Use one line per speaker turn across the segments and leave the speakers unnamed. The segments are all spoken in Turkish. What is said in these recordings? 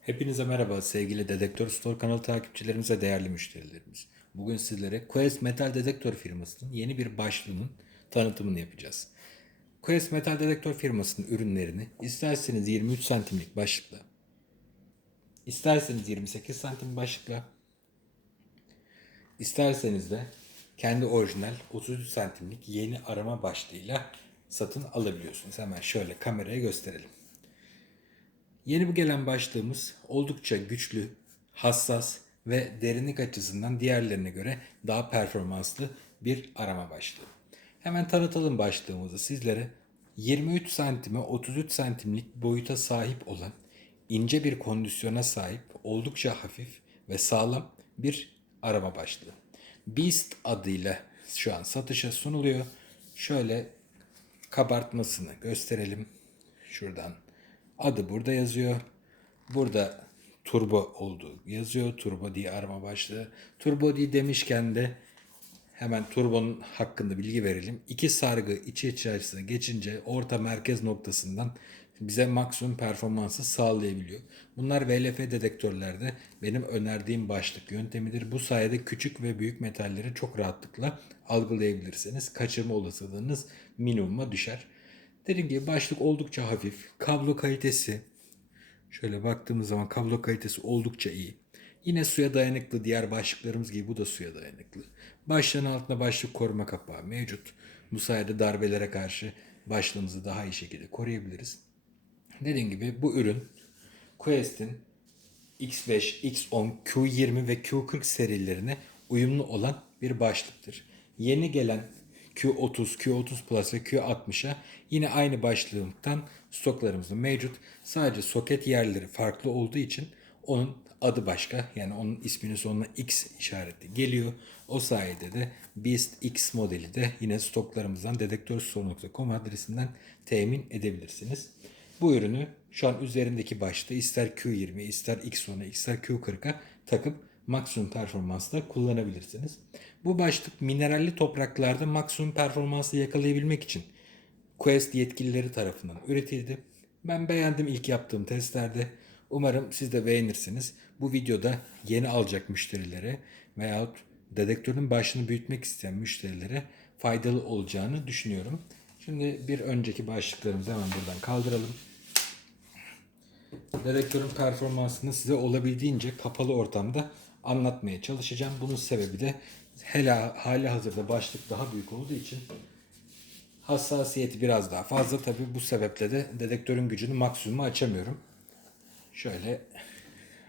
Hepinize merhaba sevgili Dedektör Store kanalı takipçilerimiz ve değerli müşterilerimiz. Bugün sizlere Quest Metal Dedektör firmasının yeni bir başlığının tanıtımını yapacağız. Quest Metal Dedektör firmasının ürünlerini isterseniz 23 santimlik başlıkla, isterseniz 28 santim başlıkla, isterseniz de kendi orijinal 33 santimlik yeni arama başlığıyla satın alabiliyorsunuz. Hemen şöyle kameraya gösterelim. Yeni bu gelen başlığımız oldukça güçlü, hassas ve derinlik açısından diğerlerine göre daha performanslı bir arama başlığı. Hemen tanıtalım başlığımızı sizlere. 23 santime 33 santimlik boyuta sahip olan ince bir kondisyona sahip oldukça hafif ve sağlam bir arama başlığı. Beast adıyla şu an satışa sunuluyor. Şöyle kabartmasını gösterelim. Şuradan adı burada yazıyor. Burada turbo olduğu yazıyor. Turbo diye arama başlığı. Turbo diye demişken de hemen turbonun hakkında bilgi verelim. İki sargı içi içerisine geçince orta merkez noktasından bize maksimum performansı sağlayabiliyor. Bunlar VLF dedektörlerde benim önerdiğim başlık yöntemidir. Bu sayede küçük ve büyük metalleri çok rahatlıkla algılayabilirsiniz. Kaçırma olasılığınız minimuma düşer. Dediğim gibi başlık oldukça hafif. Kablo kalitesi şöyle baktığımız zaman kablo kalitesi oldukça iyi. Yine suya dayanıklı diğer başlıklarımız gibi bu da suya dayanıklı. Başlığın altında başlık koruma kapağı mevcut. Bu sayede darbelere karşı başlığımızı daha iyi şekilde koruyabiliriz. Dediğim gibi bu ürün Quest'in X5, X10, Q20 ve Q40 serilerine uyumlu olan bir başlıktır. Yeni gelen Q30, Q30 Plus ve Q60'a yine aynı başlıktan stoklarımızda mevcut. Sadece soket yerleri farklı olduğu için onun adı başka. Yani onun isminin sonuna X işareti geliyor. O sayede de Beast X modeli de yine stoklarımızdan dedektörstore.com adresinden temin edebilirsiniz. Bu ürünü şu an üzerindeki başta ister Q20, ister X10'a, ister Q40'a takıp maksimum performansla kullanabilirsiniz. Bu başlık mineralli topraklarda maksimum performansı yakalayabilmek için Quest yetkilileri tarafından üretildi. Ben beğendim ilk yaptığım testlerde. Umarım siz de beğenirsiniz. Bu videoda yeni alacak müşterilere veyahut dedektörün başını büyütmek isteyen müşterilere faydalı olacağını düşünüyorum. Şimdi bir önceki başlıklarımızı hemen buradan kaldıralım. Dedektörün performansını size olabildiğince kapalı ortamda anlatmaya çalışacağım. Bunun sebebi de hele hali hazırda başlık daha büyük olduğu için hassasiyeti biraz daha fazla. Tabi bu sebeple de dedektörün gücünü maksimuma açamıyorum. Şöyle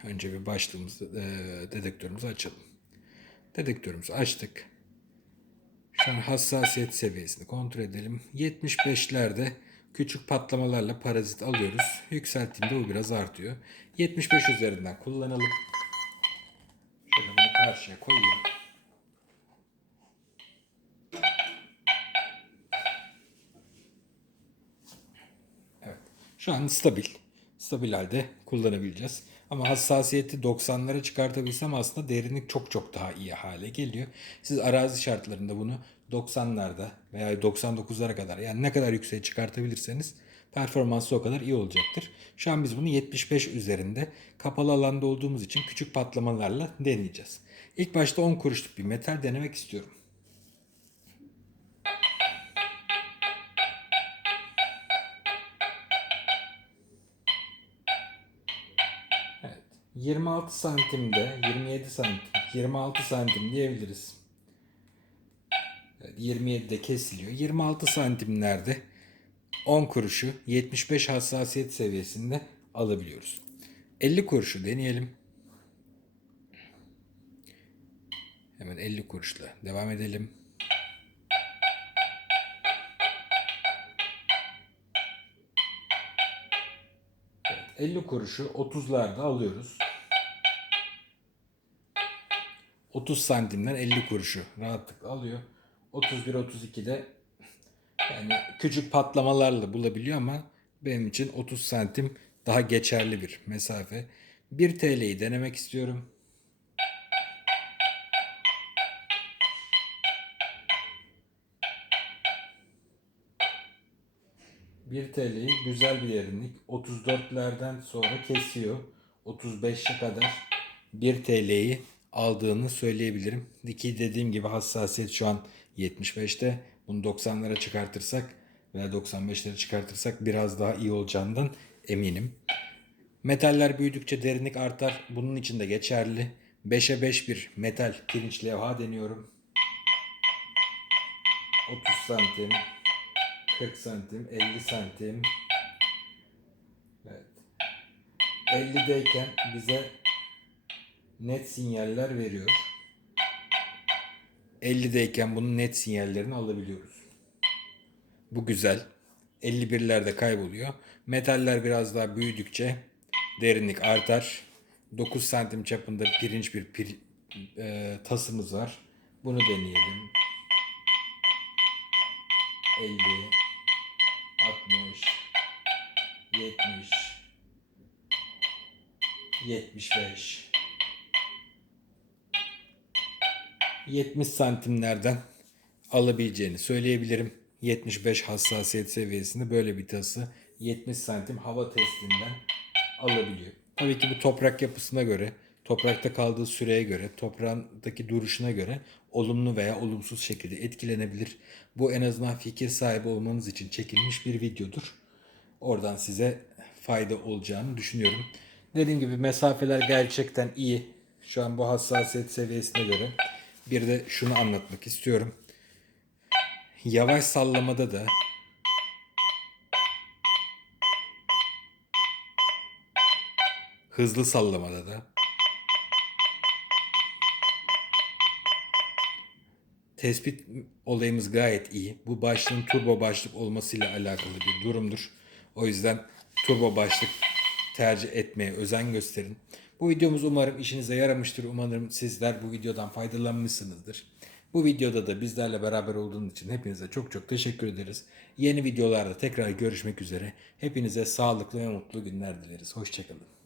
önce bir başlığımızı, e, dedektörümüzü açalım. Dedektörümüzü açtık. Şu an hassasiyet seviyesini kontrol edelim. 75'lerde küçük patlamalarla parazit alıyoruz. Yükselttiğimde bu biraz artıyor. 75 üzerinden kullanalım. Karşıya koyayım. Evet. Şu an stabil. Stabil halde kullanabileceğiz. Ama hassasiyeti 90'lara çıkartabilsem aslında derinlik çok çok daha iyi hale geliyor. Siz arazi şartlarında bunu 90'larda veya 99'lara kadar yani ne kadar yükseğe çıkartabilirseniz performansı o kadar iyi olacaktır. Şu an biz bunu 75 üzerinde kapalı alanda olduğumuz için küçük patlamalarla deneyeceğiz. İlk başta 10 kuruşluk bir metal denemek istiyorum. Evet. 26 santimde 27 santim 26 santim diyebiliriz. Evet, 27'de kesiliyor. 26 santimlerde 10 kuruşu 75 hassasiyet seviyesinde alabiliyoruz. 50 kuruşu deneyelim. Hemen 50 kuruşla devam edelim. Evet, 50 kuruşu 30'larda alıyoruz. 30 santimden 50 kuruşu rahatlıkla alıyor. 31-32'de yani küçük patlamalarla bulabiliyor ama benim için 30 santim daha geçerli bir mesafe. 1 TL'yi denemek istiyorum. Bir TL'yi güzel bir derinlik. 34'lerden sonra kesiyor. 35'e kadar 1 TL'yi aldığını söyleyebilirim. Ki dediğim gibi hassasiyet şu an 75'te. Bunu 90'lara çıkartırsak veya 95'lere çıkartırsak biraz daha iyi olacağından eminim. Metaller büyüdükçe derinlik artar. Bunun için de geçerli. 5'e 5 bir metal pirinç levha deniyorum. 30 santim, 40 santim, 50 santim. Evet. 50'deyken bize net sinyaller veriyor. 50'deyken bunun net sinyallerini alabiliyoruz. Bu güzel. 51'lerde kayboluyor. Metaller biraz daha büyüdükçe derinlik artar. 9 santim çapında pirinç bir pir, e, tasımız var. Bunu deneyelim. 50 60 70 75 70 santimlerden alabileceğini söyleyebilirim. 75 hassasiyet seviyesinde böyle bir tası 70 santim hava testinden alabiliyor. Tabii ki bu toprak yapısına göre, toprakta kaldığı süreye göre, toprağındaki duruşuna göre olumlu veya olumsuz şekilde etkilenebilir. Bu en azından fikir sahibi olmanız için çekilmiş bir videodur. Oradan size fayda olacağını düşünüyorum. Dediğim gibi mesafeler gerçekten iyi. Şu an bu hassasiyet seviyesine göre. Bir de şunu anlatmak istiyorum. Yavaş sallamada da hızlı sallamada da tespit olayımız gayet iyi. Bu başlığın turbo başlık olmasıyla alakalı bir durumdur. O yüzden turbo başlık tercih etmeye özen gösterin. Bu videomuz umarım işinize yaramıştır. Umarım sizler bu videodan faydalanmışsınızdır. Bu videoda da bizlerle beraber olduğunuz için hepinize çok çok teşekkür ederiz. Yeni videolarda tekrar görüşmek üzere. Hepinize sağlıklı ve mutlu günler dileriz. Hoşçakalın.